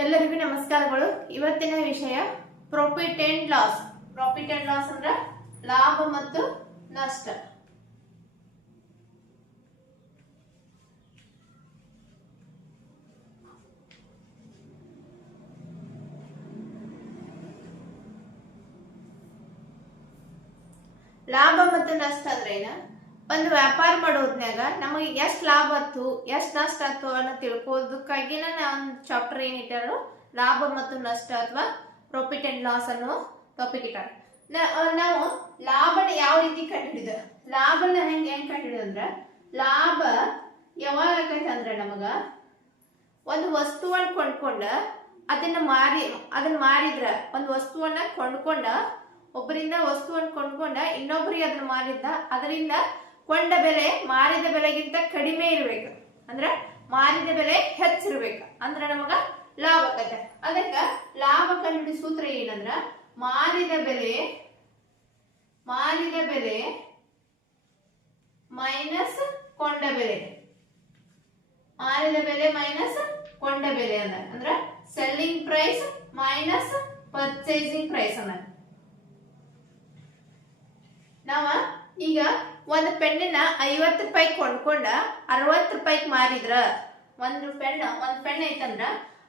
ಎಲ್ಲರಿಗೂ ನಮಸ್ಕಾರಗಳು. ಇವತ್ತಿನ ವಿಷಯ profit and loss profit and loss ಅಂದ್ರೆ ಲಾಭ ಮತ್ತು ನಷ್ಟ. ಲಾಭ ಮತ್ತು ನಷ್ಟ ಅಂದ್ರೆ ಏನ ಒಂದು ವ್ಯಾಪಾರ ಮಾಡೋದ್ನಾಗ ನಮಗೆ ಎಷ್ಟು ಲಾಭ ಆತು ಎಷ್ಟು ನಷ್ಟ ಆತು ಅನ್ನೋ ತಿಳ್ಕೋದಕ್ಕಾಗಿನ ಒಂದು ಚಾಪ್ಟರ್ ಏನ್ ಇಟ್ಟಾರೋ ಲಾಭ ಮತ್ತು ನಷ್ಟ ಅಥವಾ ಪ್ರಾಫಿಟ್ ಅಂಡ್ ಲಾಸ್ ಅನ್ನೋ ಟಾಪಿಕ್ ಇಟ್ಟಾರ. ನಾವು ಲಾಭನ ಯಾವ ರೀತಿ ಕಂಡುಹಿಡಿದ, ಲಾಭನ ಹೆಂಗ್ ಹೆಂಗ್ ಕಂಡುಹಿಡಿದ ಅಂದ್ರ, ಲಾಭ ಯಾವಾಗ ಆಕೈತೆ ಅಂದ್ರೆ ನಮಗ ಒಂದು ವಸ್ತುವನ್ನ ಕೊಂಡ್ಕೊಂಡ ಅದನ್ನ ಮಾರಿ, ಅದನ್ನ ಮಾರಿದ್ರ, ಒಂದು ವಸ್ತುವನ್ನ ಕೊಂಡ್ಕೊಂಡ, ಒಬ್ಬರಿಂದ ವಸ್ತುವನ್ನ ಕೊಂಡ್ಕೊಂಡ ಇನ್ನೊಬ್ಬರಿಗೆ ಅದನ್ನ ಮಾರಿದ್ದ, ಅದರಿಂದ ಕೊಂಡ ಬೆಲೆ ಮಾರಿದ ಬೆಲೆಗಿಂತ ಕಡಿಮೆ ಇರಬೇಕು. ಅಂದ್ರ ಮಾರಿದ ಬೆಲೆ ಹೆಚ್ಚಿರ್ಬೇಕು. ಅಂದ್ರ ನಮಗ ಲಾಭ ಆಕತ್ತೆ ಅದಕ್ಕ ಲಾಭ ಕಂಡು ಸೂತ್ರ ಏನಂದ್ರ ಮಾರಿದ ಬೆಲೆ ಮಾರಿದ ಬೆಲೆ ಮೈನಸ್ ಕೊಂಡ ಬೆಲೆ. ಮಾರಿದ ಬೆಲೆ ಮೈನಸ್ ಕೊಂಡ ಬೆಲೆ ಅಂದ. ಅಂದ್ರ selling price minus purchasing price ಅಂದ. ನಾವ ಈಗ ಒಂದು ಪೆಣ್ಣಿನ ಐವತ್ತು ರೂಪಾಯಿ ಕೊಂಡ್ಕೊಂಡ ಅರವತ್ತು ರೂಪಾಯಿಗೆ ಮಾರಿದ್ರ. ಒಂದು ಪೆನ್ ಒಂದು ಪೆನ್ ಐತಂದ್ರ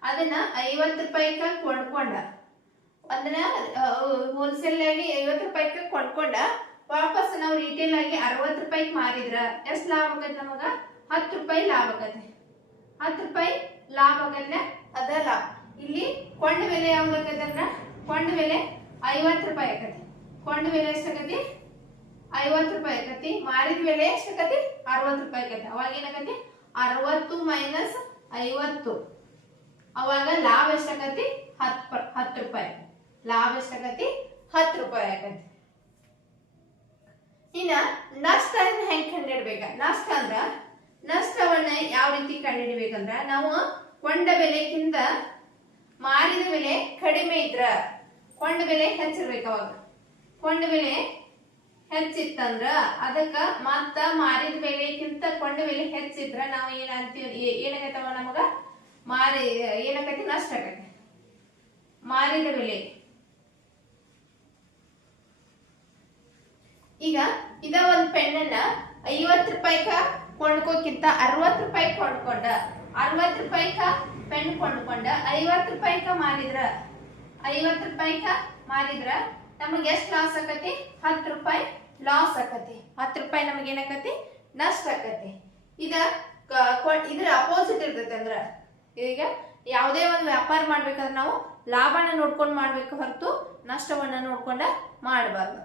ಅದನ್ನ ಐವತ್ತು ರೂಪಾಯಿಗ ಕೊಂಡ್ಕೊಂಡ. ಅದನ್ನ ಹೋಲ್ಸೇಲ್ ಆಗಿ ಐವತ್ತು ರೂಪಾಯಿಗೆ ಕೊಂಡ್ಕೊಂಡ ವಾಪಸ್ ನಾವು ರಿಟೇಲ್ ಆಗಿ ಅರವತ್ತು ರೂಪಾಯಿಗೆ ಮಾರಿದ್ರ. ಎಷ್ಟ್ ಲಾಭ ಆಗತ್ತೆ ನಮಗ? ಹತ್ತು ರೂಪಾಯಿ ಲಾಭ ಆಗತ್ತೆ ಹತ್ತು ರೂಪಾಯಿ ಲಾಭ ಆಗಲ್ಲ ಅದ ಲಾಭ. ಇಲ್ಲಿ ಕೊಂಡ ಬೆಲೆ ಅಂದ್ರ? ಕೊಂಡ ಬೆಲೆ ಐವತ್ತು ರೂಪಾಯಿ ಆಗತ್ತೆ ಕೊಂಡ ಬೆಲೆ ಎಷ್ಟಾಗತಿ ಐವತ್ತು ರೂಪಾಯಿ ಆಕತಿ. ಮಾರಿದ ಬೆಲೆ ಎಷ್ಟಾಗತಿ ಅರವತ್ತು ರೂಪಾಯಿ ಆಕತಿ. ಅವಾಗ ಏನಾಗತಿ ಅರವತ್ತು ಮೈನಸ್ ಐವತ್ತು. ಅವಾಗ ಲಾಭ ಎಷ್ಟಾಗತಿ ಹತ್ತು ಪ- ಹತ್ತು ರೂಪಾಯಿ. ಲಾಭ ಎಷ್ಟಾಗತಿ ಹತ್ತು ರೂಪಾಯಿ ಆಕತಿ. ಇನ್ನ ನಷ್ಟ ಹೆಂಗ್ ಕಂಡಿಡ್ಬೇಕ ನಷ್ಟ ಅಂದ್ರ ನಷ್ಟವನ್ನ ಯಾವ ರೀತಿ ಕಂಡಿಡಿಬೇಕಂದ್ರ ನಾವು ಕೊಂಡ ಬೆಲೆಗಿಂತ ಮಾರಿದ ಬೆಲೆ ಕಡಿಮೆ ಇದ್ರ ಕೊಂಡ ಬೆಲೆ ಹೆಚ್ಚಿರ್ಬೇಕು ಅವಾಗ. ಕೊಂಡ ಬೆಲೆ ಹೆಚ್ಚಿತ್ತಂದ್ರ ಅದಕ್ಕ ಮತ್ತ ಮಾರಿದ ಬೆಲೆಗಿಂತ ಕೊಂಡ ಬೆಲೆ ಹೆಚ್ಚಿದ್ರ ನಾವು ಏನಂತೀವಿ ಅಂತೀವಿ? ಏ- ಏನಾಗತ್ತವ ನಮಗ? ಮಾರಿ, ಏನಾಗತಿ? ನಷ್ಟ ಆಗತ್ತೆ ಮಾರಿದ ಬೆಲೆ. ಈಗ ಇದ ಒಂದ್ ಪೆಣ್ಣನ್ನ ಐವತ್ ರೂಪಾಯಿಕ ಕೊಂಡ್ಕೋಕ್ಕಿಂತ ಅರವತ್ ರೂಪಾಯಿ ಕೊಂಡ್ಕೊಂಡ. ಅರವತ್ ರೂಪಾಯಿಕ ಪೆಣ್ ಕೊಂಡ್ಕೊಂಡ ಐವತ್ ರೂಪಾಯಿಕ ಮಾರಿದ್ರ. ಐವತ್ ರೂಪಾಯಿಕ ಮಾರಿದ್ರ ನಮಗೆ ಎಷ್ಟ್ ಲಾಸ್ ಆಕತಿ ಹತ್ತು ರೂಪಾಯಿ. ಲಾಸ್ ಆಕತಿ. ಹತ್ತು ರೂಪಾಯಿ ನಮಗೆ ಏನಾಕತಿ? ನಷ್ಟ ಆಕತಿ. ಇದ ಇದ್ರ ಅಪೋಸಿಟ್ ಇರ್ತೈತೆ ಅಂದ್ರ, ಈಗ ಯಾವುದೇ ಒಂದು ವ್ಯಾಪಾರ ಮಾಡ್ಬೇಕಾದ್ರೆ ನಾವು ಲಾಭನ ನೋಡ್ಕೊಂಡು ಮಾಡ್ಬೇಕು ಹೊರತು ನಷ್ಟವನ್ನ ನೋಡ್ಕೊಂಡ ಮಾಡಬಾರ್ದು.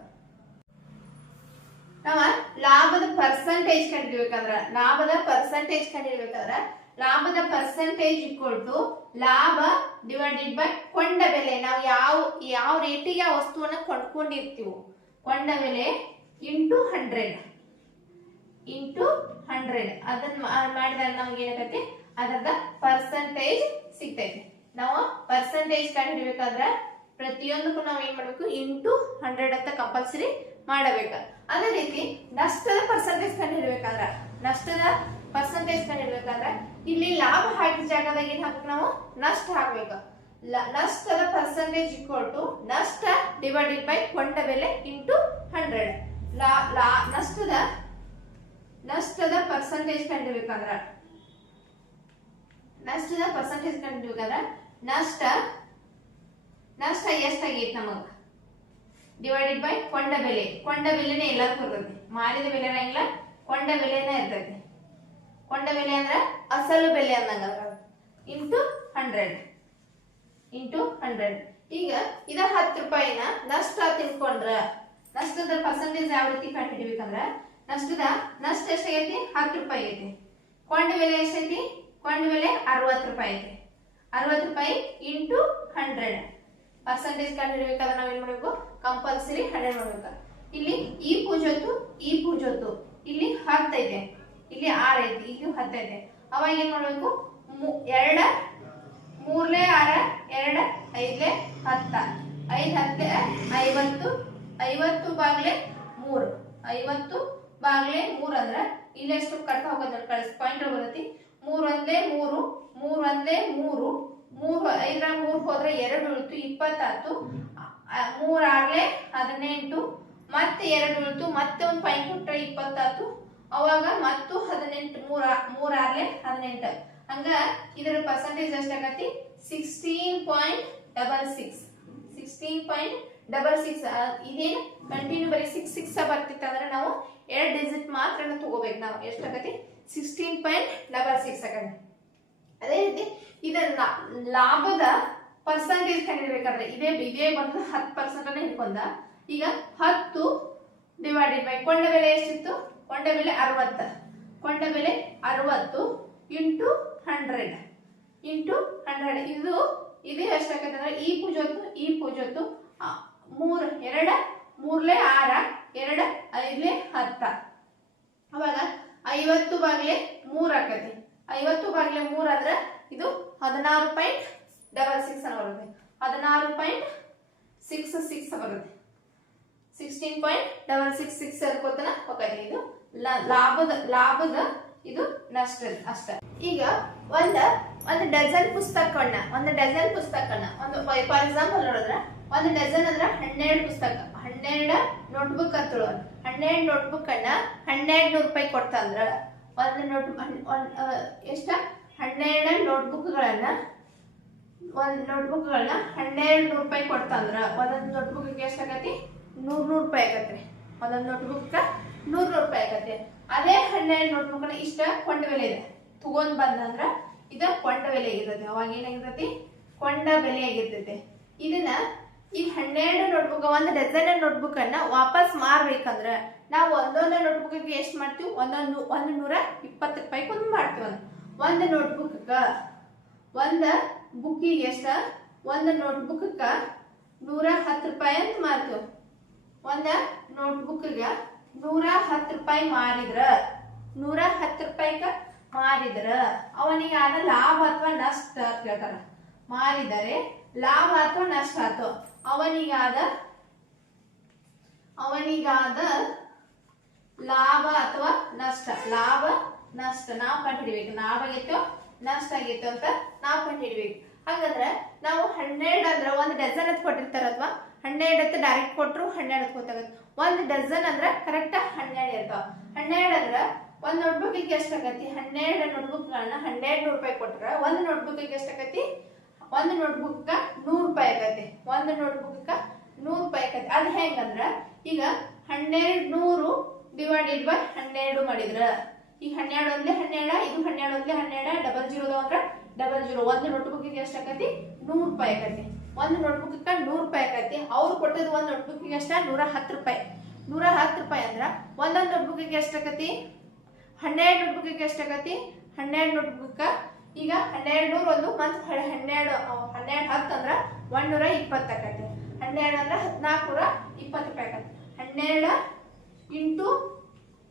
ನಾವ ಲಾಭದ ಪರ್ಸೆಂಟೇಜ್ ಕಂಡಿಡ್ಬೇಕಂದ್ರ ಲಾಭದ ಪರ್ಸೆಂಟೇಜ್ ಕಂಡಿಡ್ಬೇಕಂದ್ರ ಲಾಭದ ಪರ್ಸೆಂಟೇಜ್ ಇಕ್ವಲ್ ಟು ಲಾಭ ಡಿವೈಡೆಡ್ ಬೈ ಕೊಂಡ ಬೆಲೆ. ನಾವು ಯಾವ ಯಾವ ರೇಟಿಗೆ ಆ ವಸ್ತುವನ್ನ ಕೊಂಡ್ಕೊಂಡಿರ್ತೀವೋ, ಕೊಂಡ ಬೆಲೆ ಇಂಟು ಹಂಡ್ರೆಡ್ ಇಂಟು ಹಂಡ್ರೆಡ್ ಅದನ್ನ ಮಾಡಿದಾಗ ನಮ್ಗೆ ಏನಾಗತ್ತೆ? ಅದರದ ಪರ್ಸೆಂಟೇಜ್ ಸಿಗ್ತೈತಿ. ನಾವು ಪರ್ಸೆಂಟೇಜ್ ಕಂಡುಹಿಡಿಬೇಕಾದ್ರ ಪ್ರತಿಯೊಂದಕ್ಕೂ ನಾವು ಏನ್ ಮಾಡ್ಬೇಕು? ಇಂಟು ಹಂಡ್ರೆಡ್ ಅಂತ ಕಂಪಲ್ಸರಿ ಮಾಡಬೇಕು. ಅದೇ ರೀತಿ ನಷ್ಟದ ಪರ್ಸೆಂಟೇಜ್ ಕಂಡುಹಿಡಿಬೇಕಾದ್ರ, ನಷ್ಟದ ಪರ್ಸೆಂಟೇಜ್ ಕಂಡುಹಿಡಿಬೇಕಾದ್ರ ಇಲ್ಲಿ ಲಾಭ ಹಾಕಿದ ಜಾಗದಾಗ ಏನ್ ಹಾಕ್ಬೇಕು ನಾವು? ನಷ್ಟ ಹಾಕ್ಬೇಕು. ನಷ್ಟದ ಪರ್ಸೆಂಟೇಜ್ ಇಕ್ವಲ್ ಟು ನಷ್ಟ ಡಿವೈಡೆಡ್ ಬೈ ಕೊಂಡ ಬೆಲೆ ಇಂಟು ಹಂಡ್ರೆಡ್ ನಷ್ಟದ ನಷ್ಟದ ಪರ್ಸೆಂಟೇಜ್ ಕಂಡಿರ್ಬೇಕಂದ್ರ. ನಷ್ಟದ ಪರ್ಸೆಂಟೇಜ್ ಕಂಡಿರ್ಬೇಕಂದ್ರ ನಷ್ಟ ನಷ್ಟ ಎಷ್ಟಾಗೈತಿ ನಮಗ? ಡಿವೈಡೆಡ್ ಬೈ ಕೊಂಡ ಬೆಲೆ. ಕೊಂಡ ಬೆಲೆನೇ ಎಲ್ಲದಕ್ಕೂ ಇರ್ತೈತಿ ಮಾರಿದ ಬೆಲೆ ಇರಂಗಿಲ್ಲ ಕೊಂಡ ಬೆಲೆನೇ ಇರ್ತೈತಿ. ಕೊಂಡ ಬೆಲೆ ಅಂದ್ರ ಅಸಲು ಬೆಲೆ ಅಂದಂಗ ಇಂಟು ಹಂಡ್ರೆಡ್. Into hundred. ಈಗ ಇದ ಹತ್ತು ರೂಪಾಯಿನ ನಷ್ಟ ತಿಳ್ಕೊಂಡ್ರ ನಷ್ಟದ ಪರ್ಸೆಂಟೇಜ್ ಯಾವ ರೀತಿ ಕಂಡುಹಿಡಿಬೇಕಂದ್ರ ನಷ್ಟದ ನಷ್ಟ ಎಷ್ಟಾಗೈತಿ ಹತ್ತು ರೂಪಾಯಿ ಐತಿ. ಕೊಂಡ ಬೆಲೆ ಎಷ್ಟೈತಿ ಕೊಂಡ ಬೆಲೆ ಅರವತ್ತು ರೂಪಾಯಿ ಐತಿ. ಅರವತ್ತು ರೂಪಾಯಿ ಇಂಟು ಹಂಡ್ರೆಡ್ ಪರ್ಸೆಂಟೇಜ್ ಕಂಡುಹಿಡಿಬೇಕಾದ್ರೆ ನಾವೇನ್ ಮಾಡಬೇಕು? ಕಂಪಲ್ಸರಿ ಹಂಡ್ರೆಡ್ ಮಾಡ್ಬೇಕು. ಇಲ್ಲಿ ಈ ಪೂಜೊತ್ತು ಈ ಪೂಜೊತ್ತು. ಇಲ್ಲಿ ಹತ್ತೈತೆ ಇಲ್ಲಿ ಆರ್ ಐತಿ. ಇದು ಹತ್ತೈತೆ ಅವಾಗ ಏನ್ ಮಾಡ್ಬೇಕು? ಎರಡ, ಮೂರ್ಲೆ ಆರ, ಎರಡ, ಐದ್ಲೆ ಹತ್ತ. ಐದ್, ಹತ್ತೆ, ಐವತ್ತು ಐವತ್ತು ಬಾಗ್ಲೆ ಮೂರು. ಐವತ್ತು ಬಾಗ್ಲೆ ಮೂರ್ ಅಂದ್ರ ಇಲ್ಲೆಷ್ಟು ಕಟ್ ಹೋಗೋದ್ ಕಳಿಸ್ ಪಾಯಿಂಟ್ ಬರುತ್ತೆ. ಮೂರ್ ಒಂದೇ ಮೂರು, ಮೂರ್ ಒಂದೇ ಮೂರು, ಮೂರ್ ಐದರ ಮೂರ್ ಹೋದ್ರೆ ಎರಡು ಉಳಿತು ಇಪ್ಪತ್ತಾತು ಮೂರ್ ಆಗ್ಲೆ ಹದಿನೆಂಟು, ಮತ್ತೆ ಎರಡು ಉಳಿತು, ಮತ್ತೆ ಒಂದು ಪಾಯಿಂಟ್ ಕೊಟ್ರೆ ಇಪ್ಪತ್ತಾತು ಅವಾಗ ಮತ್ತು ಹದಿನೆಂಟು, ಮೂರ, ಮೂರ್ ಆಗ್ಲೆ ಹದಿನೆಂಟು. ಹಂಗ ಇದರ percentage ಎಷ್ಟಾಗತಿ sixteen point double six sixteen point double six ಇದೇನು? ಕಂಟಿನ್ಯೂ ಬರೀ ಸಿಕ್ಸ್ ಸಿಕ್ಸ್ ಬರ್ತಿತ್ತು. ಅಂದ್ರೆ ನಾವು ಎರಡು ಡಿಜಿಟ್ ಮಾತ್ರ ತಗೋಬೇಕು ನಾವು. ಎಷ್ಟಾಗತ್ತೆ ಸಿಕ್ಸ್ಟೀನ್ ಪಾಯಿಂಟ್ ಡಬಲ್ ಸಿಕ್ಸ್ ಆಗತ್ತೆ. ಅದೇ ರೀತಿ ಇದನ್ನ ಲಾಭದ ಪರ್ಸೆಂಟೇಜ್ ಕಂಡಿಡ್ಬೇಕಾದ್ರೆ ಇದೇ ಇದೇ ಬಂದು ಹತ್ತು ಪರ್ಸೆಂಟ್ ಅನ್ನ ಹಿಡ್ಕೊಂಡ, ಈಗ ಹತ್ತು ಡಿವೈಡೆಡ್ ಬೈ ಕೊಂಡ ಬೆಲೆ ಎಷ್ಟಿತ್ತು? ಕೊಂಡ ಬೆಲೆ ಅರವತ್ತು. ಕೊಂಡ ಬೆಲೆ ಅರವತ್ತು ಇಂಟು ಹಂಡ್ರೆಡ್ ಇಂಟು ಹಂಡ್ರೆಡ್ ಇದು, ಇದೇ ಎಷ್ಟಾಗತ್ತೆ ಅಂದ್ರೆ, ಈ ಪೂಜೊತ್ತು ಈ ಪೂಜೊತ್ತು ಮೂರ್, ಎರಡ, ಮೂರ್ಲೆ ಆರ, ಎರಡ, ಐದ್ಲೆ ಹತ್ತ. ಅವಾಗ ಐವತ್ತು ಬಾಗ್ಲೆ ಮೂರ್ ಆಕತಿ. ಐವತ್ತು ಬಾಗ್ಲೆ ಮೂರ್ ಆದ್ರೆ ಇದು ಹದಿನಾರು ಪಾಯಿಂಟ್ ಡಬಲ್ ಸಿಕ್ಸ್ ಅನ್ನ ಬರುತ್ತೆ. ಹದಿನಾರು ಪಾಯಿಂಟ್ ಸಿಕ್ಸ್ ಸಿಕ್ಸ್ ಬರುತ್ತೆ. Sixteen point double six six ಅನ್ಕೋತನ ಹೋಗತಿ. ಇದು ಲಾಭದ ಲಾಭದ ಇದು ನಷ್ಟ ಅಷ್ಟ. ಈಗ ಒಂದ ಒಂದು ಡಜನ್ ಪುಸ್ತಕಣ್ಣ ಒಂದು ಡಜನ್ ಪುಸ್ತಕನ ಒಂದು ಫಾರ್ ಎಕ್ಸಾಂಪಲ್ ನೋಡಿದ್ರೆ, ಒಂದು ಡಜನ್ ಅಂದ್ರೆ ಹನ್ನೆರಡು ಪುಸ್ತಕ, ಹನ್ನೆರಡು ನೋಟ್ಬುಕ್ ಅಂತ ಹನ್ನೆರಡು ನೋಟ್ಬುಕ್ ಅಣ್ಣ ಹನ್ನೆರಡು ನೂರು ರೂಪಾಯಿ ಕೊಡ್ತಂದ್ರ ಒಂದು ನೋಟ್ ಎಷ್ಟ? ಹನ್ನೆರಡು ನೋಟ್ಬುಕ್ಗಳನ್ನ ಒಂದು ನೋಟ್ಬುಕ್ಗಳನ್ನ ಹನ್ನೆರಡು ನೂರು ರೂಪಾಯಿ ಕೊಡ್ತಂದ್ರ ಒಂದೊಂದು ನೋಟ್ಬುಕ್ಗೆ ಎಷ್ಟಾಗತಿ ನೂರ್ ನೂರು ರೂಪಾಯಿ ಆಗತ್ತೆ. ಒಂದೊಂದು ನೋಟ್ಬುಕ್ ನೂರ್ ನೂರು ರೂಪಾಯಿ ಆಗತ್ತೆ. ಅದೇ ಹನ್ನೆರಡು ನೋಟ್ಬುಕ್ನ ಇಷ್ಟ ಕೊಂಡ ಬೆಲೆ ಇದೆ. ತಗೊಂಡ್ ಬಂದಂದ್ರ ಇದು ಕೊಂಡ ಬೆಲೆ ಆಗಿರ್ತೈತಿ. ಅವಾಗ ಏನಾಗಿರ್ತೈತಿ? ಕೊಂಡ ಬೆಲೆ ಆಗಿರ್ತೈತಿ. ಇದನ್ನ ಈ ಹನ್ನೆರಡು ನೋಟ್ಬುಕ್ ಒಂದು ಡಜನ್ ನೋಟ್ಬುಕ್ ಅನ್ನ ವಾಪಸ್ ಮಾರ್ಬೇಕಂದ್ರ ನಾವು ಒಂದೊಂದು ನೋಟ್ಬುಕ್ ಎಷ್ಟು ಮಾಡ್ತೀವಿ? ಒಂದೊಂದು ಒಂದು ನೂರ ಇಪ್ಪತ್ತು ರೂಪಾಯಿ ಒಂದು ಮಾಡ್ತೀವಿ ಒಂದು ನೋಟ್ಬುಕ್ ಒಂದ ಬುಕ್ಕಿಗೆ ಎಷ್ಟ? ಒಂದು ನೋಟ್ಬುಕ್ ನೂರ ಹತ್ತು ರೂಪಾಯಿ ಅಂತ ಮಾರ್ತೀವಿ. ಒಂದ ನೋಟ್ಬುಕ್ಗೆ ನೂರ ಹತ್ತು ರೂಪಾಯಿ ಮಾರಿದ್ರ ನೂರ ಹತ್ತು ರೂಪಾಯಿಗ ಮಾರಿದ್ರ ಆದ ಲಾಭ ಅಥವಾ ನಷ್ಟ ಅಂತ ಹೇಳ್ತಾರ ಮಾರಿದರೆ ಲಾಭ ಅಥವಾ ನಷ್ಟ ಆತು ಅವನಿಗಾದ ಅವನಿಗಾದ ಲಾಭ ಅಥವಾ ನಷ್ಟ. ಲಾಭ, ನಷ್ಟ. ನಾವು ಕಂಡುಹಿಡಿಬೇಕು. ಲಾಭ ಆಗೈತೋ, ನಷ್ಟ ಆಗೈತೋ ಅಂತ ನಾವು ಕಂಡುಹಿಡಿಬೇಕು. ಹಾಗಾದ್ರೆ ನಾವು ಹನ್ನೆರಡು ಅಂದ್ರೆ ಒಂದು ಡಜನ್ ಅಂತ ಕೊಟ್ಟಿರ್ತಾರ ಅಥವಾ ಹನ್ನೆರಡು ಅಂತ ಡೈರೆಕ್ಟ್ ಕೊಟ್ಟರು ಹನ್ನೆರಡು ಗೊತ್ತಾಗತ್ತೆ. ಒಂದು ಡಜನ್ ಅಂದ್ರೆ ಕರೆಕ್ಟ್ ಹನ್ನೆರಡು ಇರ್ತಾವ. ಹನ್ನೆರಡು ಅಂದ್ರೆ ಒಂದ್ ಎಷ್ಟು ಎಷ್ಟಾಗತಿ ಹನ್ನೆರಡು ನೋಟ್ಬುಕ್ಗಳನ್ನ ಹನ್ನೆರಡು ನೂರು ರೂಪಾಯಿ ಕೊಟ್ಟರೆ ಒಂದು ನೋಟ್ಬುಕ್ಗೆ ಎಷ್ಟಾಗತಿ ಒಂದು ನೋಟ್ಬುಕ್ ನೂರು ರೂಪಾಯಿ ಆಗತ್ತೆ. ಒಂದು ನೋಟ್ಬುಕ್ ನೂರು ರೂಪಾಯಿ ಆಗತ್ತೆ. ಅದು ಹೆಂಗಂದ್ರೆ ಈಗ ಹನ್ನೆರಡು ನೂರು ಡಿವೈಡೆಡ್ ಬೈ ಹನ್ನೆರಡು ಮಾಡಿದ್ರ, ಈಗ ಹನ್ನೆರಡು ಒಂದ್ಲೇ ಹನ್ನೆರಡ, ಇದು ಹನ್ನೆರಡು ಒಂದ್ಲೇ ಹನ್ನೆರಡ ಡಬಲ್ ಜೀರೋ ಅಂದ್ರೆ ಡಬಲ್ ಜೀರೋ ಒಂದು ನೋಟ್ಬುಕ್ಗೆ ಎಷ್ಟು ಆಕತಿ ನೂರು ರೂಪಾಯಿ ಆಗತ್ತೆ. ಒಂದು ನೋಟ್ಬುಕ್ ನೂರು ರೂಪಾಯಿ ಆಗತ್ತೆ. ಅವ್ರು ಕೊಟ್ಟದ್ದು ಒಂದು ನೋಟ್ಬುಕ್ಗೆ ಎಷ್ಟ? ನೂರ ಹತ್ತು ರೂಪಾಯಿ. ನೂರ ಹತ್ತು ರೂಪಾಯಿ ಅಂದ್ರೆ ಒಂದೊಂದು ನೋಟ್ಬುಕ್ಗೆ ಎಷ್ಟು ಆಕತಿ ಹನ್ನೆರಡು ನೋಟ್ಬುಕ್ಗೆ ಎಷ್ಟು ಆಕತಿ ಹನ್ನೆರಡು ನೋಟ್ಬುಕ್ ಈಗ ಹನ್ನೆರಡು ನೂರ ಒಂದು ಮತ್ತು ಹನ್ನೆರಡು ಹನ್ನೆರಡು ಹತ್ತು ಅಂದ್ರ ಒಂದೂರ ಇಪ್ಪತ್ತು ಆಕತಿ. ಹನ್ನೆರಡು ಅಂದ್ರೆ ಹದಿನಾಲ್ಕು ಇಪ್ಪತ್ತು ರೂಪಾಯಿ ಆಕತಿ. ಹನ್ನೆರಡು into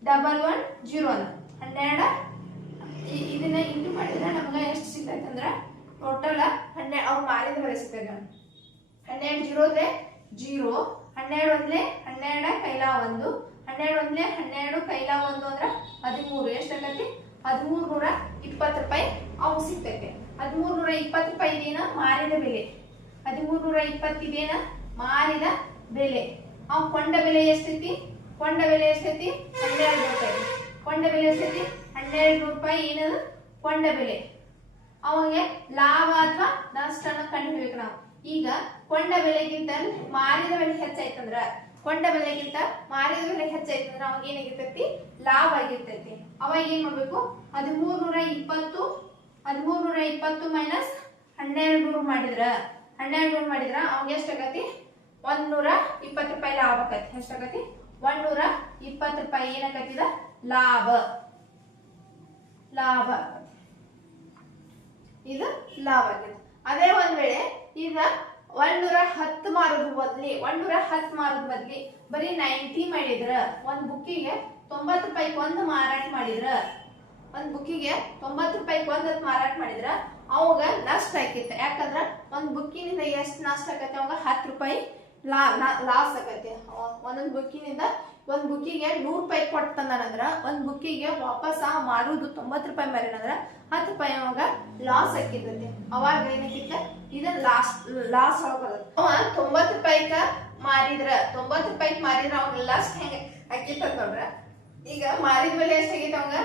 double one zero one ಹನ್ನೆರಡು ಇದನ್ನ ಇಂಟು ಮಾಡಿದ್ರೆ ನಮ್ಗೆ ಎಷ್ಟು ಸಿಗ್ತೈತೆ ಅಂದ್ರೆ ಟೋಟಲ್ ಹನ್ನೆರಡು ಅವ್ರು ಮಾರಿದ ಬೆಲೆ ಸಿಗ್ತೈತೆ ಹನ್ನೆರಡು ಜೀರೋದೆ ಜೀರೋ. ಹನ್ನೆರಡು ಒಂದ್ಲೆ ಹನ್ನೆರಡ ಕೈಲಾ ಒಂದು. ಹನ್ನೆರಡು ಒಂದ್ಲೆ ಹನ್ನೆರಡು ಕೈಲ ಒಂದು ಅಂದ್ರೆ ಹದಿಮೂರು. ಎಷ್ಟಾಗತಿ ಹದಿಮೂರು ನೂರ ಇಪ್ಪತ್ತು ರೂಪಾಯಿ ಅವು ಸಿಗ್ತೈತೆ ಹದಿಮೂರು ನೂರ ಇಪ್ಪತ್ತು ರೂಪಾಯಿ ಇದೇನ? ಮಾರಿದ ಬೆಲೆ. ಹದಿಮೂರು ನೂರ ಇಪ್ಪತ್ತು ಇದೇನ? ಮಾರಿದ ಬೆಲೆ. ಅವ್ ಕೊಂಡ ಬೆಲೆ ಎಷ್ಟೈತಿ? ಕೊಂಡ ಬೆಲೆ ಎಷ್ಟೈತಿ? ಹನ್ನೆರಡು ರೂಪಾಯಿ. ಕೊಂಡ ಬೆಲೆ ಎಷ್ಟೈತಿ? ಹನ್ನೆರಡು ರೂಪಾಯಿ. ಏನದು? ಕೊಂಡ ಬೆಲೆ. ಅವಂಗೆ ಲಾಭ ಅಥವಾ ನಷ್ಟನ ಕಂಡುಹಿಡಿಬೇಕು ನಾವು. ಈಗ ಕೊಂಡ ಬೆಲೆಗಿಂತ ಮಾರಿದ ಬೆಲೆ ಹೆಚ್ಚಾಯ್ತಂದ್ರ ಕೊಂಡ ಬೆಲೆಗಿಂತ ಮಾರಿದ ಬೆಲೆ ಹೆಚ್ಚಾಯ್ತಂದ್ರ ಅವಾಗ ಏನಾಗಿರ್ತೈತಿ? ಲಾಭ ಆಗಿರ್ತೈತಿ. ಅವಾಗ ಏನ್ ಮಾಡ್ಬೇಕು? ಹದಿಮೂರ್ ನೂರ ಇಪ್ಪತ್ತು ಹದಿಮೂರ್ ನೂರ ಇಪ್ಪತ್ತು ಮೈನಸ್ ಹನ್ನೆರಡು ನೂರು ಮಾಡಿದ್ರ. ಹನ್ನೆರಡು ನೂರು ಮಾಡಿದ್ರ ಅವಾಗ ಎಷ್ಟಾಗತಿ ಒಂದ್ ನೂರ ಇಪ್ಪತ್ತು ರೂಪಾಯಿ ಲಾಭ ಆಕತಿ ಎಷ್ಟಾಗತಿ ಒಂದ್ ನೂರ ಇಪ್ಪತ್ತು ರೂಪಾಯಿ ಏನಾಗತ್ತಿದ ಲಾಭ ಲಾಭ ಇದು ಲಾಭ ಆಗಿದೆ ಅದೇ ಒಂದ್ ವೇಳೆ ಈಗ ಒಂದೂರ ಹತ್ತು ಮಾರೋದು ಬದ್ಲಿ ಒಂದೂರ ಹತ್ತು ಮಾರೋದ್ ಬದ್ಲಿ ಬರೀ ನೈಂಟಿ ಮಾಡಿದ್ರ, ಒಂದ್ ಬುಕ್ಕಿಗೆ ತೊಂಬತ್ತು ರೂಪಾಯಿ ಒಂದ್ ಮಾರಾಟ ಮಾಡಿದ್ರ, ಒಂದ್ ಬುಕ್ಕಿಗೆ ತೊಂಬತ್ತು ರೂಪಾಯಿ ಒಂದ್ ಮಾರಾಟ ಮಾಡಿದ್ರ, ಅವಾಗ ನಷ್ಟ ಆಕೈತೆ ಯಾಕಂದ್ರ ಒಂದ್ ಬುಕ್ಕಿನಿಂದ ಎಷ್ಟ್ ನಷ್ಟ ಆಕೈತೆ ಅವಾಗ ಹತ್ತು ರೂಪಾಯಿ ಲಾ ಲಾಸ್ ಆಕೈತಿ ಒಂದೊಂದ್ ಬುಕ್ಕಿನಿಂದ ಒಂದ್ ಬುಕ್ಕಿಗೆ ನೂರ್ ರೂಪಾಯಿ ಕೊಡ್ತಂದ್ರ ಒಂದ್ ಬುಕ್ಕಿಗೆ ವಾಪಸ್ ಆ ಮಾರುದು ತೊಂಬತ್ ರೂಪಾಯಿ ಮಾರಿನಂದ್ರ ಹತ್ತು ರೂಪಾಯಿ ಅವಾಗ ಲಾಸ್ ಹಾಕಿರ್ತೈತಿ ಅವಾಗ ಏನಕ್ಕಿತ್ತ? ಇದು ಲಾಸ್ ಲಾಸ್ ಒಳಗ ಅವ ತೊಂಬತ್ ರೂಪಾಯಿಕ ಮಾರಿದ್ರ ತೊಂಬತ್ ರೂಪಾಯಿ ಮಾರಿದ್ರ ಅವಾಗ ಲಾಸ್ಟ್ ಹೆಂಗ ಹಾಕಿತ್ತ ನೋಡ್ರ? ಈಗ ಮಾರಿದ ಬೆಲೆ ಎಷ್ಟಾಗೈತೆ ಅವಂಗ?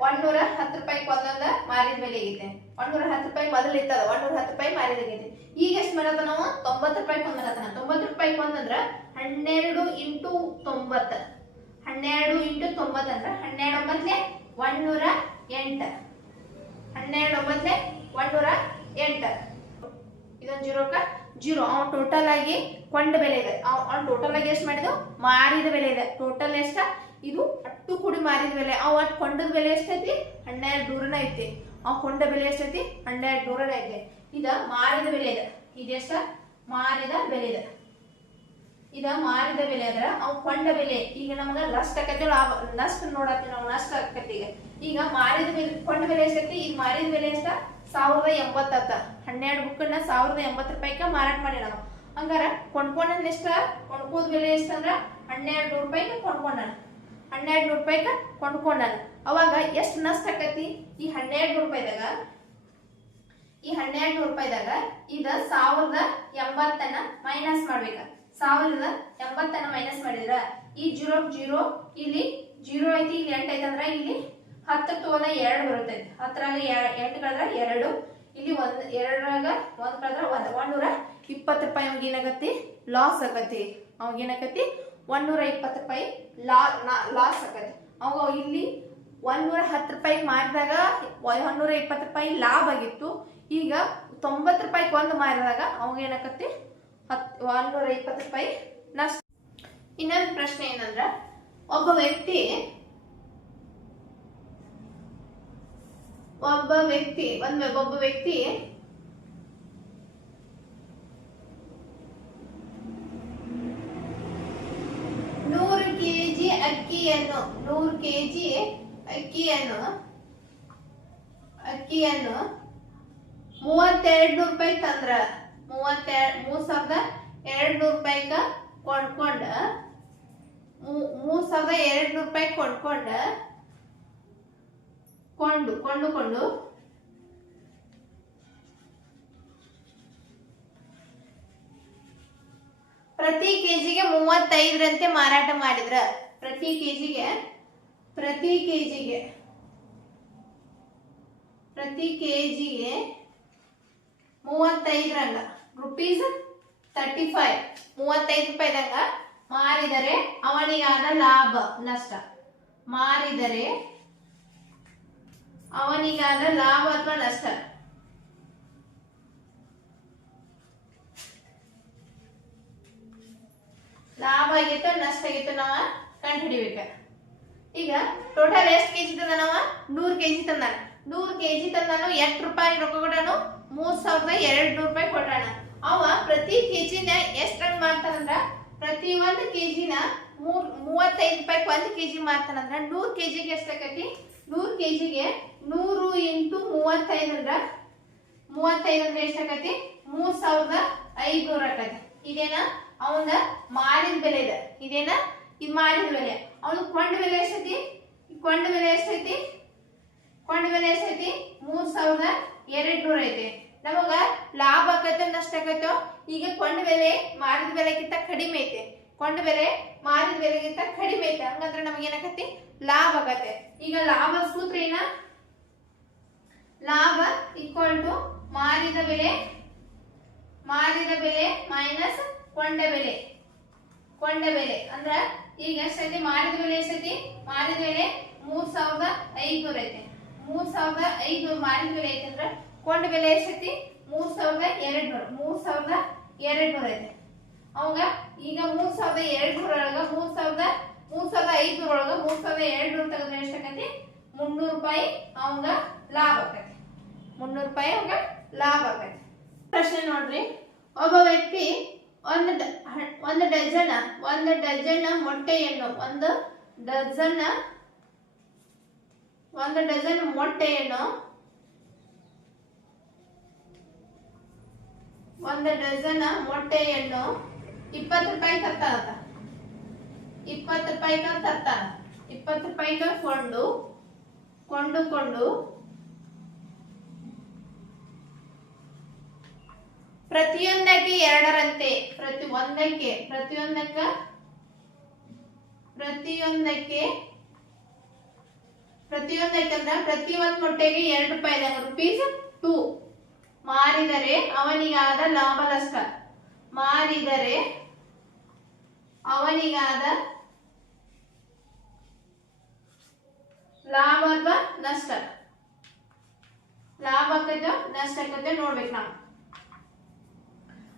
ಒಂದೂರ ಹತ್ತು ರೂಪಾಯಿ ಒಂದೊಂದ ಮಾರಿದ ಬೆಲೆ ಆಗೈತೆ. ಒಂದೂರ ಹತ್ತು ರೂಪಾಯಿ ಮೊದಲು ಇತ್ತದ ಒಂದೂರ ಹತ್ತು ರೂಪಾಯಿ ಮಾರಿದಾಗಿದೆ ಈಗ ಎಷ್ಟು ಮಾಡತ್ತ ನಾವು ತೊಂಬತ್ತು ರೂಪಾಯಿ ಒಂದ್ ತೊಂಬತ್ತು ರೂಪಾಯಿ ಒಂದಂದ್ರ ಹನ್ನೆರಡು ಇಂಟು ತೊಂಬತ್ತ. ಹನ್ನೆರಡು ಇಂಟು ತೊಂಬತ್ತು ಅಂದ್ರೆ ಹನ್ನೆರಡು ಒಂಬತ್ಲೆ ಒಂದೂರ ಎಂಟ. ಹನ್ನೆರಡು ಒಂಬತ್ಲೆ ಒಂದೂರ ಎಂಟ. ಇದೊಂದು ಜೀರೋಕ ಜೀರೋ. ಅವ್ನು ಟೋಟಲ್ ಆಗಿ ಕೊಂಡ ಬೆಲೆ ಇದೆ. ಅವ್ನು ಟೋಟಲ್ ಆಗಿ ಎಷ್ಟು ಮಾಡಿದ ಮಾರಿದ ಬೆಲೆ ಇದೆ. ಟೋಟಲ್ ಎಷ್ಟ? ಇದು ಅಟ್ಟು ಕೂಡಿ ಮಾರಿದ ಬೆಲೆ. ಅವ್ ಅಟ್ ಕೊಂಡದ ಬೆಲೆ ಎಷ್ಟೈತಿ ಹನ್ನೆರಡು ದೂರನ ಐತಿ. ಅವ್ ಕೊಂಡ ಬೆಲೆ ಎಷ್ಟೈತಿ ಹನ್ನೆರಡು ದೂರನ ಐತಿ. ಇದ ಮಾರಿದ ಬೆಲೆ ಇದೆ. ಇದೆಷ್ಟ ಮಾರಿದ ಬೆಲೆ ಇದೆ. ಇದ ಮಾರಿದ ಬೆಲೆ ಅಂದ್ರ, ಅವ್ ಕೊಂಡ ಬೆಲೆ. ಈಗ ನಮಗ ನಷ್ಟ ಆಕತಿ ಲಾಭ ನಷ್ಟ ನೋಡತ್ತಿ ನಾವು, ನಷ್ಟ ಆಕತಿ ಈಗ. ಈಗ ಮಾರಿದ ಬೆಲೆ, ಕೊಂಡ ಬೆಲೆ ಎಷ್ಟೈತಿ? ಈಗ ಮಾರಿದ ಬೆಲೆ ಎಷ್ಟ? ಸಾವಿರದ ಎಂಬತ್ತ ಹನ್ನೆರಡು ಬುಕ್ಕನ್ನ ಸಾವಿರದ ಎಂಬತ್ತು ರೂಪಾಯಿಗೆ ಮಾರಾಟ ಮಾಡಿ ನಾವು ಹಂಗಾರ ಕೊಂಡ್ಕೊಂಡ ಎಷ್ಟ? ಕೊಂಡ್ಕೋದ್ ಬೆಲೆ ಎಷ್ಟ ಅಂದ್ರ? ಹನ್ನೆರಡು ನೂರು ಕೊಂಡ್ಕೊಂಡ ಹನ್ನೆರಡು ನೂರು ರೂಪಾಯಿಗೆ ಕೊಂಡ್ಕೊಂಡ ಅವಾಗ ಎಷ್ಟು ನಷ್ಟ ಆಕತಿ? ಈ ಹನ್ನೆರಡು ನೂರು ರೂಪಾಯಿದಾಗ, ಈ ಹನ್ನೆರಡು ನೂರು ರೂಪಾಯಿದಾಗ ಇದ ಸಾವಿರದ ಎಂಬತ್ತನ್ನ ಮೈನಸ್ ಮಾಡ್ಬೇಕ. ಸಾವಿರದ ಎಂಬತ್ತನ್ನ ಮೈನಸ್ ಮಾಡಿದ್ರ. ಈ ಜೀರೋ ಜೀರೋ ಇಲ್ಲಿ ಜೀರೋ ಐತಿ, ಇಲ್ಲಿ ಎಂಟು ಐತಿ ಅಂದ್ರೆ ಇಲ್ಲಿ ಹತ್ತಕ್ಕೆ ಹೋದ ಎರಡು ಬರುತ್ತೆ. ಹತ್ತರಾಗ ಎಂಟು ಕಳೆದ್ರ ಎರಡು, ಇಲ್ಲಿ ಒಂದ್, ಎರಡರಾಗ ಒಂದ್ ಕಳೆದ್ರ ಒಂದ್. ಒಂದೂರ ಇಪ್ಪತ್ತು ರೂಪಾಯಿ ಅವ್ನಿಗೆ ಏನಾಗತ್ತಿ? ಲಾಸ್ ಆಗತಿ ಅವಾಗ ಏನಾಗತ್ತಿ? ಒಂದೂರ ಇಪ್ಪತ್ತು ರೂಪಾಯಿ ಲಾ ಲಾಸ್ ಆಗತಿ ಅವಾಗ ಇಲ್ಲಿ ಒಂದೂರ ಹತ್ತು ರೂಪಾಯಿ ಮಾರಿದಾಗ, ಒಂದೂರ ಇಪ್ಪತ್ತು ರೂಪಾಯಿ ಲಾಭ ಆಗಿತ್ತು. ಈಗ ತೊಂಬತ್ತು ರೂಪಾಯಿ ಒಂದು ಮಾರಿದಾಗ ಅವಾಗ ಏನಾಕತಿ ಹತ್ ಒಂದೂರ ಇಪ್ಪತ್ತು ರೂಪಾಯಿ. ನಷ್ಟ. ಇನ್ನೊಂದು ಪ್ರಶ್ನೆ ಏನಂದ್ರ, ಒಬ್ಬ ವ್ಯಕ್ತಿ ಒಬ್ಬ ವ್ಯಕ್ತಿ, ಒಂದ್ ಒಬ್ಬ ವ್ಯಕ್ತಿ ನೂರು ಕೆಜಿ ಅಕ್ಕಿಯನ್ನು, ನೂರು ಕೆಜಿ ಅಕ್ಕಿಯನ್ನು ಅಕ್ಕಿಯನ್ನು ಮೂವತ್ತೆರಡು ರೂಪಾಯಿ ತಂದ್ರ ಮೂವತ್ತೆರಡು, ಮೂರು ಸಾವಿರದ ಎರಡು ರೂಪಾಯಿ ಕೊಂಡ್ಕೊಂಡ. ಕೊಂಡು ಕೊಂಡುಕೊಂಡು ಪ್ರತಿ ಕೆಜಿಗೆ ಮೂವತ್ತೈದರಂತೆ ಮಾರಾಟ ಮಾಡಿದ್ರ. ಪ್ರತಿ ಕೆಜಿಗೆ ಪ್ರತಿ ಕೆಜಿಗೆ ಪ್ರತಿ ಕೆಜಿಗೆ ಮೂವತ್ತೈದರಂಗ. ರುಪೀಸ್ ತರ್ಟಿ ಫೈವ್ ಮೂವತ್ತೈದು ರೂಪಾಯಿದಂಗ ಮಾರಿದರೆ ಅವನಿಗಾದ ಲಾಭ, ನಷ್ಟ. ಮಾರಿದರೆ ಅವನಿಗಾದ ಲಾಭ ಅಥವಾ ನಷ್ಟ. ಲಾಭ ಆಗಿತ್ತು ನಷ್ಟ ಆಗಿತ್ತು ನಾವ ಕಂಡು ಹಿಡಿಬೇಕ ಈಗ ಟೋಟಲ್ ಎಷ್ಟು ಕೆಜಿ ತಂದ ನಾವ? ನೂರ್ ಕೆಜಿ ತಂದಾನ. ನೂರ್ ಕೆಜಿ ತಂದಾನು ಎಂಟ್ ರೂಪಾಯಿ ರೊಕ್ಕ ಕೊಡಾನು ಮೂರ್ ಸಾವಿರದ ಎರಡ್ ನೂರ್ ರೂಪಾಯಿ ಕೊಟ್ಟಾನ. ಅವ ಪ್ರತಿ ಕೆಜಿನ ಎಷ್ಟು ರನ್ ಮಾಡ್ತಾನಂದ್ರ ಪ್ರತಿ ಒಂದು ಕೆಜಿನ ಮೂರ್, ಮೂವತ್ತೈದು ರೂಪಾಯಿ ಒಂದು ಕೆಜಿ ಮಾರ್ತಾನಂದ್ರ ನೂರ್ ಕೆಜಿಗೆ ಎಷ್ಟಾಕತಿ ನೂರ್ ಕೆಜಿಗೆ ನೂರು ಇಂಟು ಮೂವತ್ತೈದು ಅಂದ್ರ ಮೂವತ್ತೈದು ಅಂದ್ರೆ ಎಷ್ಟಾಕತಿ ಮೂರ್ ಸಾವಿರದ ಐದ್ನೂರ ಆಕತಿ. ಇದೇನ ಅವನ ಮಾರಿದ ಬೆಲೆ ಇದೆ. ಇದೇನ? ಇದು ಮಾರಿದ ಬೆಲೆ. ಅವನು ಕೊಂಡ ಬೆಲೆ ಎಷ್ಟೈತಿ ಕೊಂಡ ಬೆಲೆ ಎಷ್ಟೈತಿ ಕೊಂಡ ಬೆಲೆ ಎಷ್ಟೈತಿ ಮೂರ್ ಸಾವಿರದ ಎರಡ್ ನೂರ ಐತಿ. ನಮಗ ಲಾಭ ಆಗತ್ತೋ ನಷ್ಟ ಆಗತ್ತೋ ಈಗ ಕೊಂಡ ಬೆಲೆ ಮಾರಿದ ಬೆಲೆಗಿಂತ ಕಡಿಮೆ ಐತೆ. ಕೊಂಡ ಬೆಲೆ ಮಾರಿದ ಬೆಲೆಗಿಂತ ಕಡಿಮೆ ಐತೆ. ಹಂಗಂದ್ರೆ ನಮಗೆ ಏನಾಗತ್ತೆ ಲಾಭ ಆಗತ್ತೆ ಈಗ ಲಾಭ ಸೂತ್ರ ಏನ? ಲಾಭ ಈಕ್ವಲ್ ಟು ಮಾರಿದ ಬೆಲೆ ಮಾರಿದ ಬೆಲೆ ಮೈನಸ್ ಕೊಂಡ ಬೆಲೆ. ಕೊಂಡ ಬೆಲೆ. ಅಂದ್ರ ಈಗ ಎಷ್ಟೈತಿ ಮಾರಿದ ಬೆಲೆ ಎಷ್ಟೈತಿ ಮಾರಿದ ಬೆಲೆ ಮೂರ್ ಸಾವಿರದ ಐದ್ನೂರ ಐತೆ. ಮೂರ್ ಸಾವಿರದ ಐದ್ನೂರ ಮಾರಿದ ಬೆಲೆ ಐತೆ ಅಂದ್ರ ಕೊಂಡ ಬೆಲೆ ಎಷ್ಟೈತಿ? ಮೂರ್ ಸಾವಿರದ ಎರಡ್ ನೂರ ಮೂರ್ ಸಾವಿರದ ಎರಡ್ ನೂರ ಐತಿ. ಅವಾಗ ಈಗ ಮೂರ್ ಸಾವಿರದ ಎರಡ್ ನೂರ ಒಳಗ ಮೂರ್ ಸಾವಿರದ ಮೂರ್ ಸಾವಿರದ ಐದ್ನೂರ ಒಳಗ ಮೂರ್ ಸಾವಿರದ ಎರಡ್ ನೂರ ತೆಗೆದ್ರೆ ಎಷ್ಟಾಕತಿ ಮುನ್ನೂರು ರೂಪಾಯಿ ಅವಂಗ ಲಾಭ ಆಕತಿ ಮುನ್ನೂರು ರೂಪಾಯಿ ಅವಾಗ ಲಾಭ ಆಕತಿ ಪ್ರಶ್ನೆ ನೋಡ್ರಿ. ಒಬ್ಬ ವ್ಯಕ್ತಿ ಒಂದು ಒಂದು ಡಜನ್ ಒಂದು ಡಜನ್ ಮೊಟ್ಟೆಯನ್ನು, ಒಂದು ಡಜನ್ ಒಂದು ಡಜನ್ ಮೊಟ್ಟೆಯನ್ನು ಒಂದು ಡಜನ್ ಮೊಟ್ಟೆ ಹಣ್ಣು ಇಪ್ಪತ್ತು ರೂಪಾಯಿ ತರ್ತಾರತ. ಇಪ್ಪತ್ತು ರೂಪಾಯಿಗ ತರ್ತಾರ. ಇಪ್ಪತ್ತು ರೂಪಾಯಿಗ ಕೊಂಡು ಕೊಂಡುಕೊಂಡು ಪ್ರತಿಯೊಂದಕ್ಕೆ ಎರಡರಂತೆ, ಪ್ರತಿ ಒಂದಕ್ಕೆ, ಪ್ರತಿಯೊಂದಕ್ಕ, ಪ್ರತಿಯೊಂದಕ್ಕೆ ಪ್ರತಿಯೊಂದಕ್ಕೆ ಅಂದ್ರೆ ಪ್ರತಿ ಒಂದ್ ಮೊಟ್ಟೆಗೆ ಎರಡು ರೂಪಾಯಿ ರುಪೀಸ್ ಟೂ ಮಾರಿದರೆ ಅವನಿಗಾದ ಲಾಭ ನಷ್ಟ. ಮಾರಿದರೆ ಅವನಿಗಾದ ಲಾಭ ಅಥವಾ ನಷ್ಟ. ಲಾಭ ಆಕೈತೋ ನಷ್ಟ ಆಕೈತೋ ನೋಡ್ಬೇಕು ನಾವು.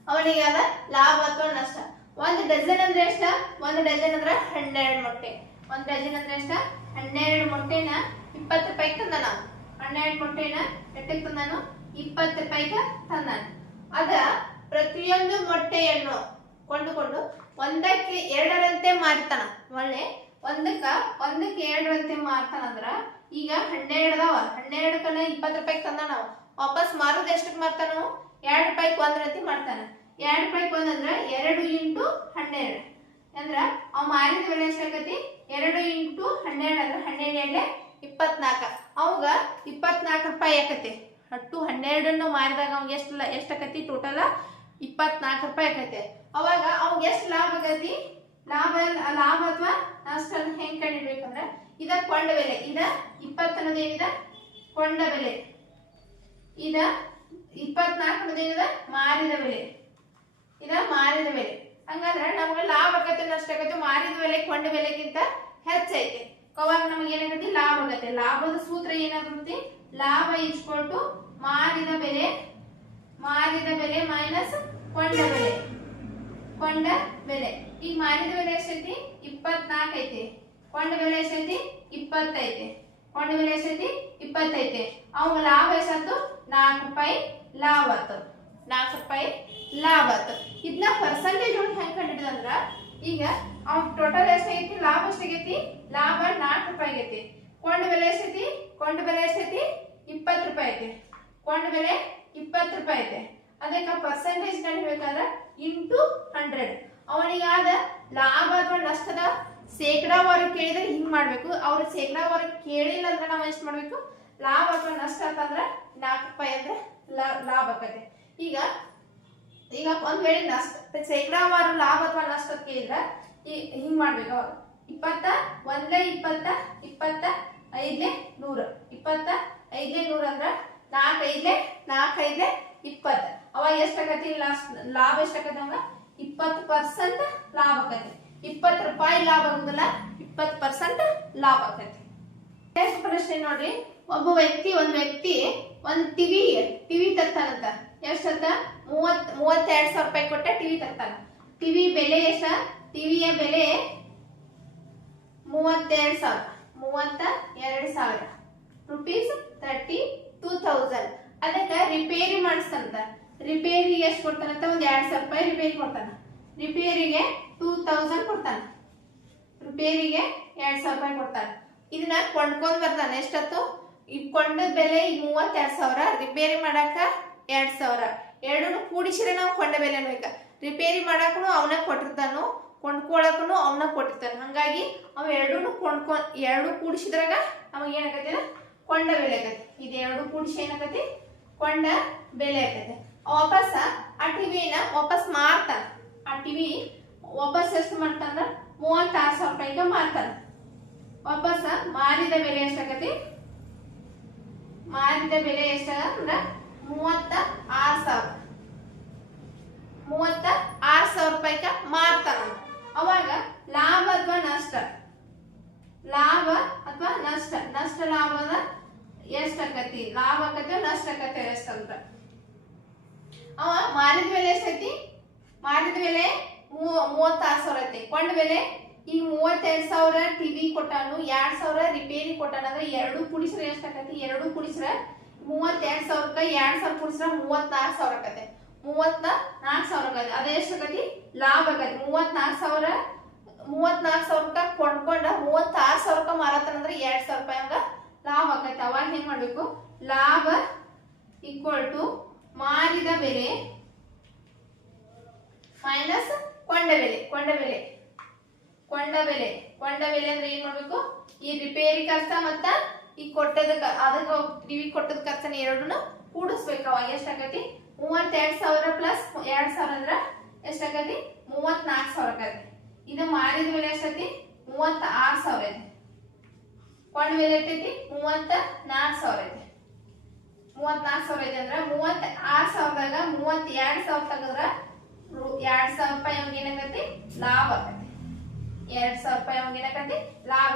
ಅವನಿಗಾದ ಲಾಭ ಅಥವಾ ನಷ್ಟ. ಒಂದು ಡಜನ್ ಅಂದ್ರೆ ಎಷ್ಟ? ಒಂದು ಡಜನ್ ಅಂದ್ರೆ ಹನ್ನೆರಡು ಮೊಟ್ಟೆ. ಒಂದು ಡಜನ್ ಅಂದ್ರೆ ಎಷ್ಟ? ಹನ್ನೆರಡು ಮೊಟ್ಟೆನ ಇಪ್ಪತ್ತು ರೂಪಾಯಿ ತಂದ ನಾವು ಹನ್ನೆರಡು ಮೊಟ್ಟೆನ ಎಷ್ಟಕ್ಕೆ ತಂದಾನು? ಇಪ್ಪತ್ತು ರೂಪಾಯಿಗೆ ತಂದಾನ. ಅದ ಪ್ರತಿಯೊಂದು ಮೊಟ್ಟೆಯನ್ನು ಕೊಂಡುಕೊಂಡು ಒಂದಕ್ಕೆ ಎರಡರಂತೆ ಮಾರ್ತಾನ. ಒಳ್ಳೆ ಒಂದಕ್ಕ ಒಂದಕ್ಕೆ ಎರಡರಂತೆ ಮಾರ್ತಾನ ಅಂದ್ರ ಈಗ ಹನ್ನೆರಡು ಅದಾವ. ಹನ್ನೆರಡಕ್ಕನ ಇಪ್ಪತ್ತು ರೂಪಾಯಿಗೆ ತಂದ ನಾವು ವಾಪಸ್ ಮಾರೋದು ಎಷ್ಟಕ್ಕೆ ಮಾರ್ತಾನ ಎರಡು ರೂಪಾಯಿಗೆ ಒಂದರಂತೆ ಮಾಡ್ತಾನ ಎರಡು ರೂಪಾಯಿಗೆ ಒಂದಂದ್ರ ಎರಡು ಇಂಟು ಹನ್ನೆರಡು. ಅಂದ್ರ ಅವ್ ಮಾರಿದ ಬೆಲೆ ಎಷ್ಟಾಗತಿ ಎರಡು ಇಂಟು ಹನ್ನೆರಡು ಅಂದ್ರೆ ಹನ್ನೆರಡು ಎರಡೇ ಇಪ್ಪತ್ನಾಲ್ಕ. ಅವಾಗ ಇಪ್ಪತ್ನಾಲ್ಕು ರೂಪಾಯಿ ಆಕತಿ. ಅಟ್ಟು ಹನ್ನೆರಡನ್ನು ಮಾರಿದಾಗ ಅವ್ಗೆ ಎಷ್ಟು ಎಷ್ಟು ಆಕತಿ ಟೋಟಲ್ ಇಪ್ಪತ್ನಾಲ್ಕು ರೂಪಾಯಿ ಆಕೈತೆ. ಅವಾಗ ಅವ್ಗೆ ಎಷ್ಟು ಲಾಭ ಆಗತಿ? ಲಾಭ ಲಾಭ ಅಥವಾ ನಷ್ಟ ಹೆಂಗ್ ಕಂಡಿಡ್ಬೇಕಂದ್ರೆ, ಇದ ಕೊಂಡ ಬೆಲೆ, ಇದ ಇಪ್ಪತ್ತು ಅನ್ನೋದೇನಿದ ಕೊಂಡ ಬೆಲೆ. ಇದ ಇಪ್ಪತ್ನಾಲ್ಕು ಅನ್ನೋದೇನಿದ ಮಾರಿದ ಬೆಲೆ. ಇದ ಮಾರಿದ ಬೆಲೆ. ಹಂಗಂದ್ರೆ ನಮ್ಗೆ ಲಾಭ ಆಗತ್ತೆ ನಷ್ಟ ಆಗತ್ತೆ ಮಾರಿದ ಬೆಲೆ, ಕೊಂಡ ಬೆಲೆಗಿಂತ ಹೆಚ್ಚೈತೆ. ಅವಾಗ ನಮ್ಗೆ ಏನಾಗತ್ತೆ ಲಾಭ ಆಗತ್ತೆ ಲಾಭದ ಸೂತ್ರ ಏನಾಗುತ್ತೆ ಲಾಭ ಇಚ್ಕೊಟ್ಟು ಮಾರಿದ ಬೆಲೆ ಮಾರಿದ ಬೆಲೆ ಮೈನಸ್ ಕೊಂಡ ಬೆಲೆ. ಕೊಂಡ ಬೆಲೆ. ಈಗ ಮಾರಿದ ಬೆಲೆ ಎಷ್ಟೈತಿ? ಇಪ್ಪತ್ನಾಲ್ಕು ಐತೆ. ಕೊಂಡ ಬೆಲೆ ಎಷ್ಟೈತಿ? ಐತೆ. ಕೊಂಡ ಬೆಲೆ ಎಷ್ಟೈತಿ? ಇಪ್ಪತ್ತೈತಿ ಅವಾಗ ಲಾಭ ಎಷ್ಟು ನಾಲ್ಕು ರೂಪಾಯಿ ಲಾಭ ಆತು ನಾಲ್ಕು ರೂಪಾಯಿ ಲಾಭ ಆತು ಇದನ್ನ ಪರ್ಸೆಂಟೇಜ್ ಒಳಗೆ ಹೆಂಗ್ ಕಂಡಿಡ್ದಂದ್ರ ಈಗ ಅವ್ನ ಟೋಟಲ್ ಎಷ್ಟಾಗೈತಿ ಲಾಭ ಎಷ್ಟಾಗೈತಿ ಲಾಭ ನಾಲ್ಕು ರೂಪಾಯಿ ಆಗೈತಿ. ಕೊಂಡ ಬೆಲೆ ಎಷ್ಟೈತಿ ಕೊಂಡ ಬೆಲೆ ಎಷ್ಟೈತಿ ಇಪ್ಪತ್ತು ರೂಪಾಯಿ ಐತೆ. ಕೊಂಡ ಬೆಲೆ ಇಪ್ಪತ್ತು ರೂಪಾಯಿ ಐತೆ. ಅದಕ್ಕೆ ಪರ್ಸೆಂಟೇಜ್ ಕಂಡಿಡ್ಬೇಕಾದ್ರೆ ಇಂಟು ಹಂಡ್ರೆಡ್ ಅವನಿಗಾದ ಲಾಭ ಅಥವಾ ನಷ್ಟದ ಶೇಕಡಾವಾರು ಕೇಳಿದ್ರೆ ಹಿಂಗ್ ಮಾಡ್ಬೇಕು. ಅವ್ರ ಶೇಕಡಾವಾರು ಕೇಳಿಲ್ಲ ಅಂದ್ರೆ ನಾವು ಎಷ್ಟು ಮಾಡ್ಬೇಕು? ಲಾಭ ಅಥವಾ ನಷ್ಟ ಅಂತಂದ್ರೆ ನಾಲ್ಕು ರೂಪಾಯಿ ಅಂದ್ರೆ ಲಾಭ ಆಕತೆ. ಈಗ ಈಗ ಒಂದ್ ವೇಳೆ ನಷ್ಟ ಶೇಕಡಾವಾರು ಲಾಭ ಅಥವಾ ನಷ್ಟ ಕೇಳಿದ್ರೆ ಹಿಂಗ್ ಮಾಡ್ಬೇಕು ಅವ್ರು. ಇಪ್ಪತ್ತ, ಒಂದೇ ಇಪ್ಪತ್ತ ಇಪ್ಪತ್ತ, ಐದನೇ ನೂರ. ಇಪ್ಪತ್ತ ಐದ್ಲೆ ನೂರ ಅಂದ್ರ ನಾಲ್ಕು ಐದ್ಲೆ ನಾಲ್ಕು ಐದ್ಲೆ ಇಪ್ಪತ್ತ ಅವಾಗ ಎಷ್ಟಾಗತಿ ಲಾಸ್ಟ್ ಲಾಭ ಎಷ್ಟಾಗತಿ ಅವಾಗ ಇಪ್ಪತ್ತು ಪರ್ಸೆಂಟ್ ಲಾಭ ಆಕತಿ ಇಪ್ಪತ್ತು ರೂಪಾಯಿ ಲಾಭ ಆಗುದಿಲ್ಲ, ಇಪ್ಪತ್ತು ಪರ್ಸೆಂಟ್ ಲಾಭ ಆಕತಿ ನೆಕ್ಸ್ಟ್ ಪ್ರಶ್ನೆ ನೋಡ್ರಿ. ಒಬ್ಬ ವ್ಯಕ್ತಿ, ಒಂದ್ ವ್ಯಕ್ತಿ, ಒಂದ್ ಟಿವಿ ಟಿವಿ ತರ್ತಾನಂತ. ಎಷ್ಟಂತ ಮೂವತ್ ಮೂವತ್ತೆರಡ್ ಸಾವಿರ ರೂಪಾಯಿ ಕೊಟ್ಟ ಟಿವಿ ತರ್ತಾನ. ಟಿವಿ ಬೆಲೆ ಎಷ್ಟ? ಟಿವಿಯ ಬೆಲೆ ಮೂವತ್ತೆರಡು ಸಾವಿರ. ಮೂವತ್ತ ಎರಡು ಸಾವಿರ. ರುಪೀಸ್ ತರ್ಟಿ ಟೂ ತೌಸಂಡ್ ಅದಕ್ಕೆ ರಿಪೇರಿ ಮಾಡಿಸ್ತಂತ ರಿಪೇರಿ ಎಷ್ಟು ಕೊಡ್ತಾನಂತ? ಒಂದ್ ಎರಡ್ ಸಾವಿರ ರೂಪಾಯಿ ರಿಪೇರಿ ಕೊಡ್ತಾನ. ರಿಪೇರಿಗೆ ಟೂ ತೌಸಂಡ್ ಕೊಡ್ತಾನ. ರಿಪೇರಿಗೆ ಎರಡು ಸಾವಿರ ರೂಪಾಯಿ ಕೊಡ್ತಾನ. ಇದನ್ನ ಕೊಂಡ್ಕೊಂಡ್ ಬರ್ತಾನೆ. ಎಷ್ಟತ್ತು? ಈ ಕೊಂಡ ಬೆಲೆ ಈಗ ಮೂವತ್ತೆರಡು ಸಾವಿರ. ರಿಪೇರಿ ಮಾಡಾಕ ಎರಡು ಸಾವಿರ. ಎರಡನ್ನು ಕೂಡಿಸಿದ್ರೆ ನಾವು ಕೊಂಡ ಬೆಲೆ ಬೇಕ ರಿಪೇರಿ ಮಾಡಾಕನು ಅವನ ಕೊಟ್ಟಿರ್ತಾನು. ಕೊಂಡ್ಕೊಳಕ್ಕೂ ಅವನ ಕೊಟ್ಟಿರ್ತಾನೆ. ಹಂಗಾಗಿ ಅವ ಎರಡೂ ಕೊಂಡ್ಕೊಂಡ್ ಎರಡು ಕೂಡಿಸಿದ್ರಾಗ ನಮಗೆ ಏನಾಗತ್ತೆ ಕೊಂಡ ಬೆಲೆ ಆಗತ್ತೆ ಇದೆರಡು ಕೂಡಿಸಿ ಏನಾಗತ್ತೆ? ಕೊಂಡ ಬೆಲೆ ಆಗತ್ತೆ ವಾಪಸ್ ಆ ಟಿವಿನ ವಾಪಸ್ ಮಾರ್ತಾರ ಆ ಟಿವಿ ವಾಪಸ್ ಎಷ್ಟು ಮಾಡ್ತಾನ? ಮೂವತ್ತಾರು ಸಾವಿರ ರೂಪಾಯಿಗೆ ಮಾರ್ತಾರ ವಾಪಸ್ ಮಾರಿದ ಬೆಲೆ ಎಷ್ಟಾಗತಿ ಮಾರಿದ ಬೆಲೆ ಎಷ್ಟಾಗ ಮೂವತ್ತ ಆರ್ ಸಾವಿರ. ಮೂವತ್ತ ಆರ್ ಸಾವಿರ ರೂಪಾಯಿಗ ಮಾರ್ತಾರ ಅವಾಗ ಲಾಭ ಅಥವಾ ನಷ್ಟ? ಲಾಭ ಅಥವಾ ನಷ್ಟ ನಷ್ಟ ಲಾಭದ ಎಷ್ಟಾಕತಿ ಲಾಭ ಆಕತಿ ನಷ್ಟ ಆಕತಿ ಎಷ್ಟಂತ? ಅವ ಮಾರಿದ ಬೆಲೆ ಎಷ್ಟೈತಿ? ಮಾರಿದ ಬೆಲೆ ಮೂವ- ಮೂವತ್ತಾರು ಸಾವಿರ ಐತಿ. ಕೊಂಡ ಬೆಲೆ ಈ ಮೂವತ್ತೆರಡು ಸಾವಿರ ಟಿವಿ ಕೊಟ್ಟಾನು, ಎರಡ್ ಸಾವಿರ ರಿಪೇರಿ ಕೊಟ್ಟಾನ. ಅಂದ್ರೆ ಎರಡು ಕುಡಿಸ್ರ ಎಷ್ಟಾಕತಿ ಎರಡು ಕುಡಿಸ್ರ ಮೂವತ್ತೆರಡು ಸಾವಿರಕ್ಕ ಎರಡ್ ಸಾವಿರ ಕುಡಿಸ್ರ ಮೂವತ್ನಾಲ್ಕು ಸಾವಿರ ಆಕತೆ ಮೂವತ್ತ ನಾಲ್ಕು ಸಾವಿರ ಆಗತ್ತೆ ಅದೇ ಎಷ್ಟಾಗತಿ ಲಾಭ ಆಗತ್ತೆ ಮೂವತ್ನಾಲ್ಕು ಸಾವಿರ ಮೂವತ್ನಾಲ್ಕು ಸಾವಿರ ರೂಪಾಯಿ ಕೊಂಡ್ಕೊಂಡ ಮೂವತ್ತಾರು ಸಾವಿರ ರೂಪಾಯಿ ಮಾರತ್ತಾನಂದ್ರೆ ಎರಡ್ ಸಾವಿರ ರೂಪಾಯಿ ಹಂಗ ಲಾಭ ಆಗತ್ತೆ. ಅವಾಗ ಹೆಂಗ್ ಮಾಡ್ಬೇಕು? ಲಾಭ ಈಕ್ವಲ್ ಟು ಮಾರಿದ ಬೆಲೆ ಮೈನಸ್ ಕೊಂಡ ಬೆಲೆ ಕೊಂಡ ಬೆಲೆ ಕೊಂಡ ಬೆಲೆ ಕೊಂಡ ಬೆಲೆ ಅಂದ್ರೆ ಏನ್ ಮಾಡ್ಬೇಕು? ಈ ರಿಪೇರಿ ಖರ್ಚ ಮತ್ತ ಈ ಕೊಟ್ಟದ ಅದಕ್ಕ ಟಿವಿ ಕೊಟ್ಟದ ಖರ್ಚನ ಎರಡನ್ನು ಕೂಡಿಸ್ಬೇಕು. ಅವಾಗ ಎಷ್ಟಾಗತಿ ಮೂವತ್ತೆರಡು ಸಾವಿರ ಪ್ಲಸ್ ಎರಡ್ ಸಾವಿರ ಅಂದ್ರ ಎಷ್ಟಾಗತಿ ಮೂವತ್ನಾಲ್ಕು ಸಾವಿರ ಆಗತಿ ಇದು ಮಾಡಿದ ಬೆಲೆ ಎಷ್ಟೈತಿ ಮೂವತ್ತ ಆರ್ ಸಾವಿರ ಐತಿ. ಕೊಂಡ ಬೆಲೆ ಎಷ್ಟೈತಿ ಮೂವತ್ತ ನಾಲ್ಕು ಸಾವಿರ ಐತಿ. ಮೂವತ್ನಾಲ್ಕು ಸಾವಿರ ಐತಿ ಅಂದ್ರ ಮೂವತ್ತ ಆರ್ ಸಾವಿರದಾಗ ಮೂವತ್ತ್ ಎರಡ್ ಸಾವಿರ ತಗದ್ರ ಎರಡ್ ಸಾವಿರ ರೂಪಾಯಿ ಅವಾಗ ಏನಾಗತಿ? ಲಾಭ ಆಗತಿ ಎರಡ್ ಸಾವಿರ ರೂಪಾಯಿ ಅವಾಗ ಏನಾಗತಿ? ಲಾಭ